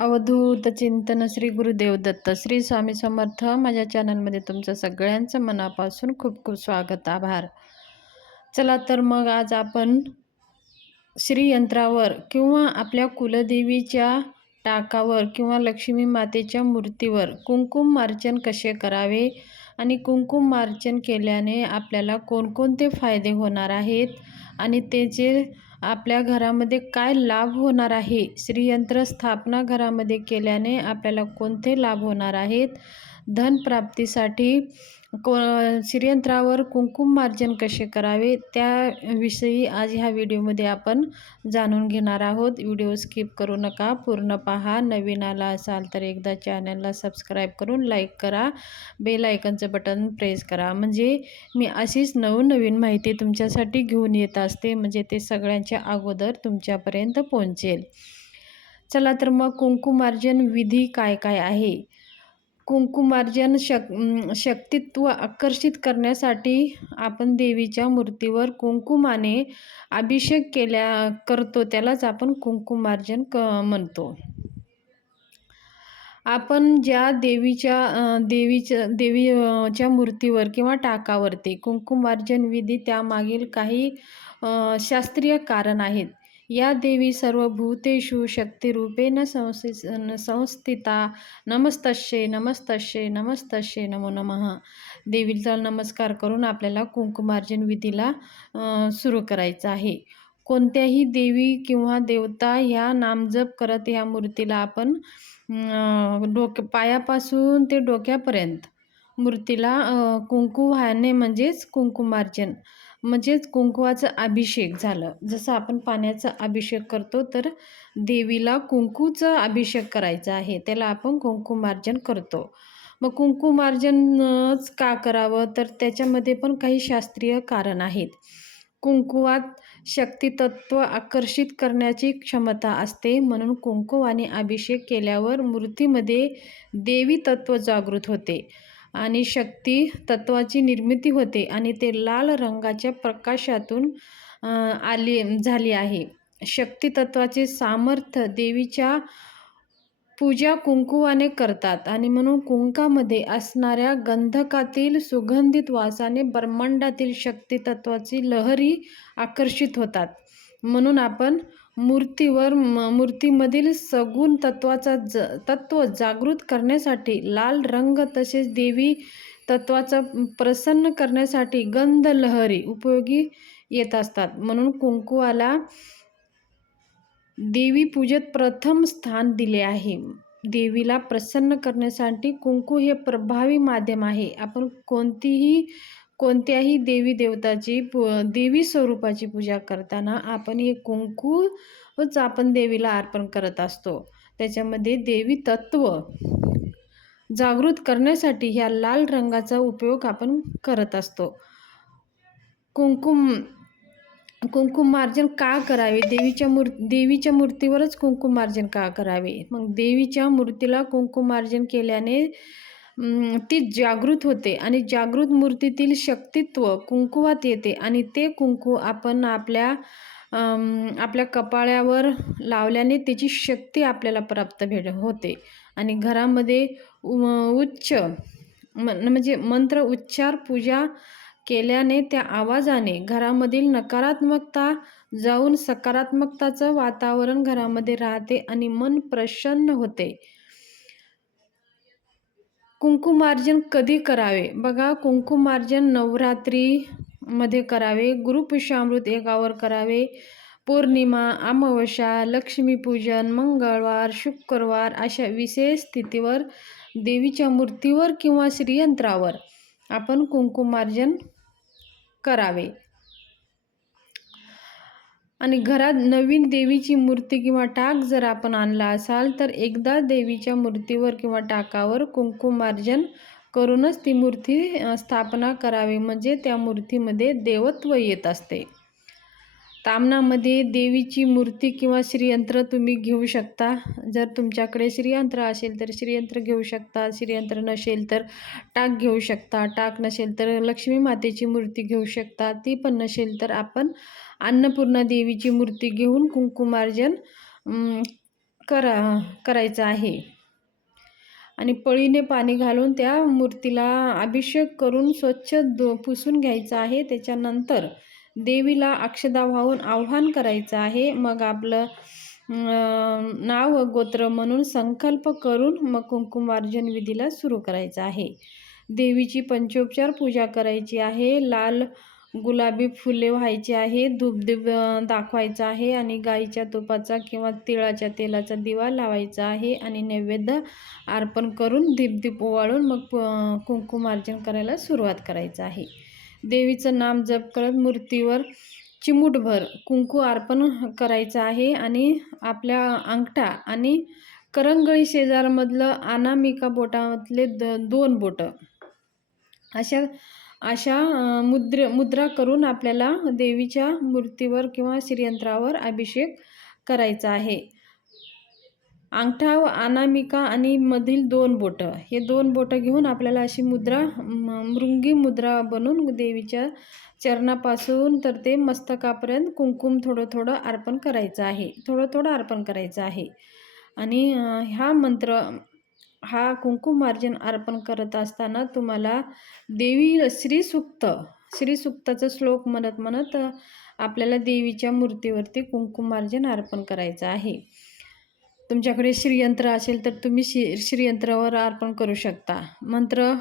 अवधूत चिंतन श्री गुरुदेव दत्त. श्री स्वामी समर्थ माझ्या चॅनलमध्ये तुमचं सगळ्यांचं मनापासून खूप खूप स्वागत आभार. चला तर मग आज आपण श्रीयंत्रावर किंवा आपल्या कुलदेवीच्या टाकावर किंवा लक्ष्मी मातेच्या मूर्तीवर कुंकुम मार्चन कसे करावे आणि कुंकुम मार्चन केल्याने आपल्याला कोणकोणते फायदे होणार आहेत आणि त्याचे आपल्या घरामध्ये काय लाभ होणार आहे? श्रीयंत्र स्थापना घरामध्ये केल्याने आपल्याला कोणते लाभ होणार आहेत? धनप्राप्तीसाठी को श्रीयंत्रावर कुंकुम मार्जन कसे करावे? त्याविषयी आज ह्या व्हिडिओमध्ये आपण जाणून घेणार आहोत. व्हिडिओ स्किप करू नका. पूर्ण पहा. नवीन आला असाल तर एकदा चॅनलला सबस्क्राईब करून लाईक करा. बेल आयकनचं बटन प्रेस करा. म्हणजे मी अशीच नवनवीन माहिती तुमच्यासाठी घेऊन येत असते. म्हणजे ते सगळ्यांच्या अगोदर तुमच्यापर्यंत पोहोचेल. चला तर मग कुंकुमार्जन विधी काय काय आहे? कुंकुमार्जन शक शक्तित्व आकर्षित करण्यासाठी आपण देवीच्या मूर्तीवर कुंकुमाने अभिषेक केल्या करतो त्यालाच आपण कुंकुमार्जन क म्हणतो. आपण ज्या देवीच्या देवीच्या देवीच्या मूर्तीवर किंवा टाकावरती कुंकुमार्जन विधी त्यामागील काही शास्त्रीय कारण आहेत या देवी सर्व भूतेषु शक्तिरूपेण संस्थि संस्थिता। नमस्तस्ये नमस्तस्ये नमस्तश्ये नमो नमः। देवीचा नमस्कार करून आपल्याला कुंकुमार्जन विधीला सुरू करायचं आहे. कोणत्याही देवी किंवा देवता ह्या नामजप करत ह्या मूर्तीला आपण डोक्या पायापासून ते डोक्यापर्यंत मूर्तीला कुंकू वाहणे म्हणजेच कुंकुमार्जन. म्हणजेच कुंकुवाचं अभिषेक झालं. जसं आपण पाण्याचा अभिषेक करतो तर देवीला कुंकूचा अभिषेक करायचा आहे. त्याला आपण कुंकुमार्जन करतो. मग कुंकुमार्जनच का करावं? तर त्याच्यामध्ये पण काही शास्त्रीय कारण आहेत. कुंकुवात शक्तितत्व आकर्षित करण्याची क्षमता असते. म्हणून कुंकू आणि अभिषेक केल्यावर मूर्तीमध्ये देवी तत्व जागृत होते. आणि शक्ती तत्वाची निर्मिती होते आणि ते लाल रंगाच्या प्रकाशातून आली झाली आहे. शक्ती तत्वाचे सामर्थ्य देवीच्या पूजा कुंकुवाने करतात आणि म्हणून कुंकामध्ये असणाऱ्या गंधकातील सुगंधित वासाने ब्रह्मांडातील शक्तितत्वाची लहरी आकर्षित होतात. म्हणून आपण मूर्तीवर म मूर्तीमधील सगुण तत्वाचा ज तत्व जागृत करण्यासाठी लाल रंग तसेच देवी तत्वाचा प्रसन्न करण्यासाठी गंध लहरी उपयोगी येत असतात. म्हणून कुंकुवाला देवी पूजेत प्रथम स्थान दिले आहे. देवीला प्रसन्न करण्यासाठी कुंकू हे प्रभावी माध्यम आहे. आपण कोणतीही कोणत्याही देवी देवताची पू देवी स्वरूपाची पूजा करताना आपण हे कुंकूच आपण देवीला अर्पण करत असतो. त्याच्यामध्ये देवी तत्व जागृत करण्यासाठी ह्या लाल रंगाचा उपयोग आपण करत असतो. कुंकुम कुंकुमार्जन का करावे? देवीच्या मूर् देवीच्या मूर्तीवरच कुंकुमार्जन का करावे? मग देवीच्या मूर्तीला कुंकुमार्जन केल्याने ती जागृत होते आणि जागृत मूर्तीतील शक्तित्व कुंकुवात येते आणि ते कुंकू आपण आपल्या आपल्या कपाळ्यावर लावल्याने त्याची शक्ती आपल्याला प्राप्त भेट होते. आणि घरामध्ये उच्च म्हणजे मंत्र उच्चार पूजा केल्याने त्या आवाजाने घरामधील नकारात्मकता जाऊन सकारात्मकताचं वातावरण घरामध्ये राहते आणि मन प्रसन्न होते. कुंकुमार्जन कधी करावे? बघा कुंकुमार्जन नवरात्रीमध्ये करावे. गुरुपुष्यामृत एकावर करावे. पौर्णिमा अमावस्या लक्ष्मीपूजन मंगळवार शुक्रवार अशा विशेष स्थितीवर देवीच्या मूर्तीवर किंवा श्रीयंत्रावर आपण कुंकुमार्जन करावे. आणि घरात नवीन देवीची मूर्ती किंवा टाक जर आपण आणला असाल तर एकदा देवीच्या मूर्तीवर किंवा टाकावर कुंकुमार्जन करूनच ती मूर्ती स्थापना करावी. म्हणजे त्या मूर्तीमध्ये देवत्व येत असते. तामनामध्ये देवीची मूर्ती किंवा श्रीयंत्र तुम्ही घेऊ शकता. जर तुमच्याकडे श्रीयंत्र असेल तर श्रीयंत्र घेऊ शकता. श्रीयंत्र नसेल तर टाक घेऊ शकता. टाक नसेल तर लक्ष्मी मातेची मूर्ती घेऊ शकता. ती पण नसेल तर आपण अन्नपूर्णा देवीची मूर्ती घेऊन कुंकुमार्जन करा करायचं आहे. आणि पळीने पाणी घालून त्या मूर्तीला अभिषेक करून स्वच्छ दो पुसून घ्यायचं आहे. त्याच्यानंतर देवीला अक्षदा वाहून आव्हान करायचं आहे. मग आपलं नाव व गोत्र म्हणून संकल्प करून मग कुंकुमार्जन विधीला सुरू करायचं आहे. देवीची पंचोपचार पूजा करायची आहे. लाल गुलाबी फुले व्हायची आहे. धूपदीप अं, दाखवायचा आहे आणि गाईच्या तुपाचा किंवा तिळाच्या तेलाचा दिवा लावायचा आहे आणि नैवेद्य अर्पण करून दीपदीप ओवाळून मग कुंकुमार्जन करायला सुरुवात करायचं आहे. देवीचं नाम जप करत मूर्तीवर चिमूटभर कुंकू अर्पण करायचं आहे आणि आपल्या अंगठा आणि करंगळी शेजारमधलं अनामिका बोटामधले द दोन बोटं. अशा अशा मुद्र मुद्रा करून आपल्याला देवीच्या मूर्तीवर किंवा श्रीयंत्रावर अभिषेक करायचा आहे. अंगठा व अनामिका आणि मधील दोन बोटं. हे दोन बोटं घेऊन आपल्याला अशी मुद्रा म- मृंगी मुद्रा बनवून देवीच्या चरणापासून तर ते मस्तकापर्यंत कुंकुम थोडं थोडं अर्पण करायचं आहे. थोडं थोडं अर्पण करायचं आहे. आणि हा मंत्र हा कुंकुमार्जन अर्पण करत असताना तुम्हाला देवी श्रीसुक्त श्रीसुक्ताचा श्लोक म्हणत म्हणत आपल्याला देवीच्या मूर्तीवरती कुंकुमार्जन अर्पण करायचं आहे. तुमच्याकडे श्रीयंत्र असेल तर तुम्ही श्री श्रीयंत्रावर अर्पण करू शकता. मंत्र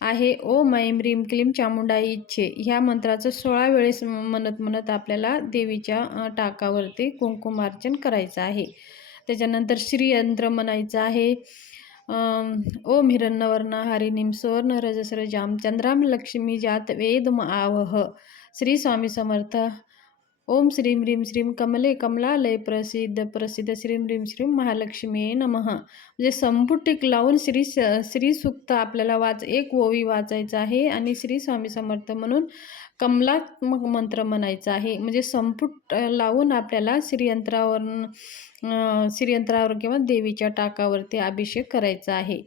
आहे ओम ऐं रीम क्लीम चामुंडाई इच्छे. ह्या मंत्राचं सोळा वेळेस म्हणत म्हणत आपल्याला देवीच्या टाकावरती कुंकुमार्चन करायचं आहे. त्याच्यानंतर श्रीयंत्र म्हणायचं आहे ओम हिरण्यवर्ण हरिणीं सुवर्ण रजस्रजाम चंद्राम लक्ष्मी जात वेद आवह. श्री स्वामी समर्थ ओम श्रीं ह्रीं श्रीं कमले कमलालय प्रसिद्ध प्रसिद्ध श्रीं ह्रीं श्रीं महालक्ष्मी नमः. म्हणजे संपुटिक लावून श्री श्री सुक्त आपल्याला वाच एक ओवी वाचायचं आहे आणि श्री स्वामी समर्थ म्हणून कमलात्मक मंत्र म्हणायचा आहे. म्हणजे संपुट लावून आपल्याला श्रीयंत्रावर श्रीयंत्रावर किंवा देवीच्या टाकावरती अभिषेक करायचा आहे.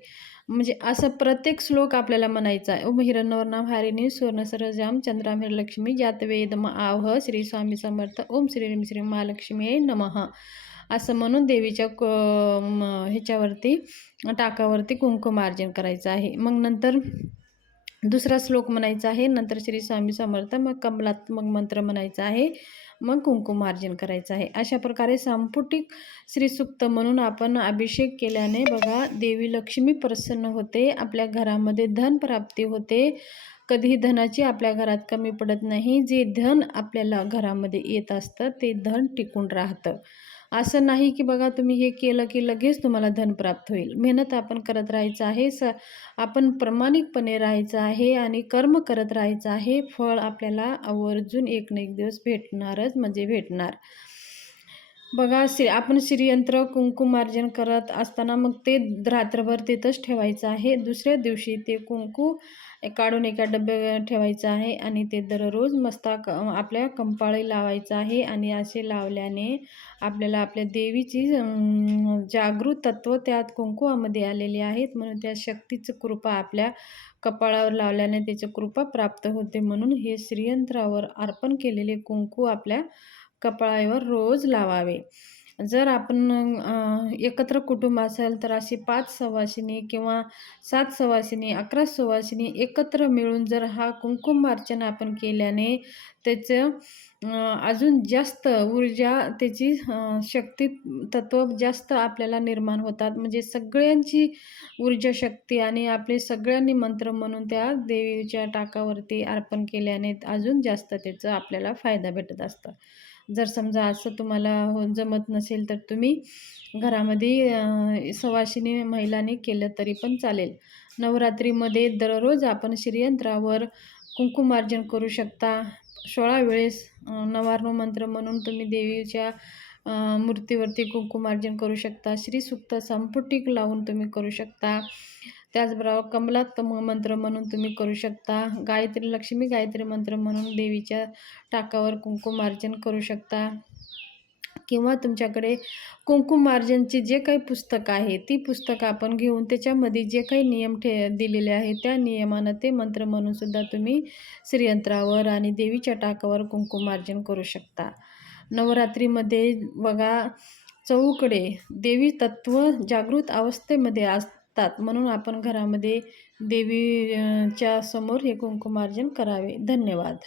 म्हणजे असं प्रत्येक श्लोक आपल्याला म्हणायचा आहे. ओम हिरण्यवर्णा हारिणी सुवर्णसरजाम चंद्रामिर लक्ष्मी जातवेदम आह श्री स्वामी समर्थ ओम श्री श्री महालक्ष्मी नमः. असं म्हणून देवीच्या क ह्याच्यावरती टाकावरती कुंकुमार्जन करायचं आहे. मग नंतर दुसरा श्लोक म्हणायचा आहे नंतर श्री स्वामी समर्थ मग कमलात्मक मंत्र म्हणायचा आहे मग कुंकुमार्जन करायचं आहे. अशा प्रकारे सांपुटिक श्रीसुक्त म्हणून आपण अभिषेक केल्याने बघा देवी लक्ष्मी प्रसन्न होते आपल्या घरामध्ये धन प्राप्ती होते कधीही धनाची आपल्या घरात कमी पडत नाही. जे धन आपल्याला घरामध्ये येत असतं ते धन टिकून राहतं. असं नाही की बघा तुम्ही हे केलं की लगेच तुम्हाला धन प्राप्त होईल. मेहनत आपण करत राहायचं आहे स आपण प्रामाणिकपणे राहायचं आहे आणि कर्म करत राहायचं आहे. फळ आपल्याला आवर्जून एक ना एक दिवस भेटणारच म्हणजे भेटणार. बघा श्री आपण श्रीयंत्र कुंकुमार्जन करत असताना मग ते रात्रभर तिथंच ठेवायचं आहे. दुसऱ्या दिवशी ते कुंकू काढून एका डब्यात ठेवायचं आहे आणि ते दररोज मस्ता क आपल्या कंपाळी लावायचं आहे आणि असे लावल्याने आपल्याला आपल्या देवीची जागृत तत्व त्यात कुंकुवामध्ये आलेले आहेत. म्हणून त्या शक्तीचं कृपा आपल्या कपाळावर लावल्याने त्याची कृपा प्राप्त होते. म्हणून हे श्रीयंत्रावर अर्पण केलेले कुंकू आपल्या कपाळावर रोज लावावे. जर आपण एकत्र कुटुंब असेल तर अशी पाच सवासिनी किंवा सात सवासिनी अकरा सवासिनी एकत्र मिळून जर हा कुंकुमार्चन आपण केल्याने त्याचं अजून जास्त ऊर्जा त्याची शक्ती तत्व जास्त आपल्याला निर्माण होतात. म्हणजे सगळ्यांची ऊर्जा शक्ती आणि आपले सगळ्यांनी मंत्र म्हणून त्या देवीच्या टाकावरती अर्पण केल्याने अजून जास्त त्याचा आपल्याला फायदा भेटत असतं. जर समजा असं तुम्हाला हो जमत नसेल तर तुम्ही घरामध्ये सवाशिनी महिलांनी केलं तरी पण चालेल. नवरात्रीमध्ये दररोज आपण श्रीयंत्रावर कुंकुमार्जन करू शकता. सोळा वेळेस अं, मंत्र म्हणून तुम्ही देवीच्या मूर्तीवरती कुंकुमार्जन करू शकता. श्रीसुक्त संपुटिक लावून तुम्ही करू शकता. त्याचबरोबर कमलात्म मंत्र म्हणून तुम्ही करू शकता. गायत्री लक्ष्मी गायत्री मंत्र म्हणून देवीच्या टाकावर कुंकुमार्जन करू शकता. किंवा तुमच्याकडे कुंकुमार्जनची जे काही पुस्तकं आहे ती पुस्तकं आपण घेऊन त्याच्यामध्ये जे काही नियम ठे दिलेले आहे त्या नियमानं ते मंत्र म्हणूनसुद्धा तुम्ही श्रीयंत्रावर आणि देवीच्या टाकावर कुंकुमार्जन करू शकता. नवरात्रीमध्ये बघा चौकडे देवी तत्व जागृत अवस्थेमध्ये असतात म्हणून आपण घरामध्ये देवीच्या समोर हे कुंकुमार्जन करावे. धन्यवाद.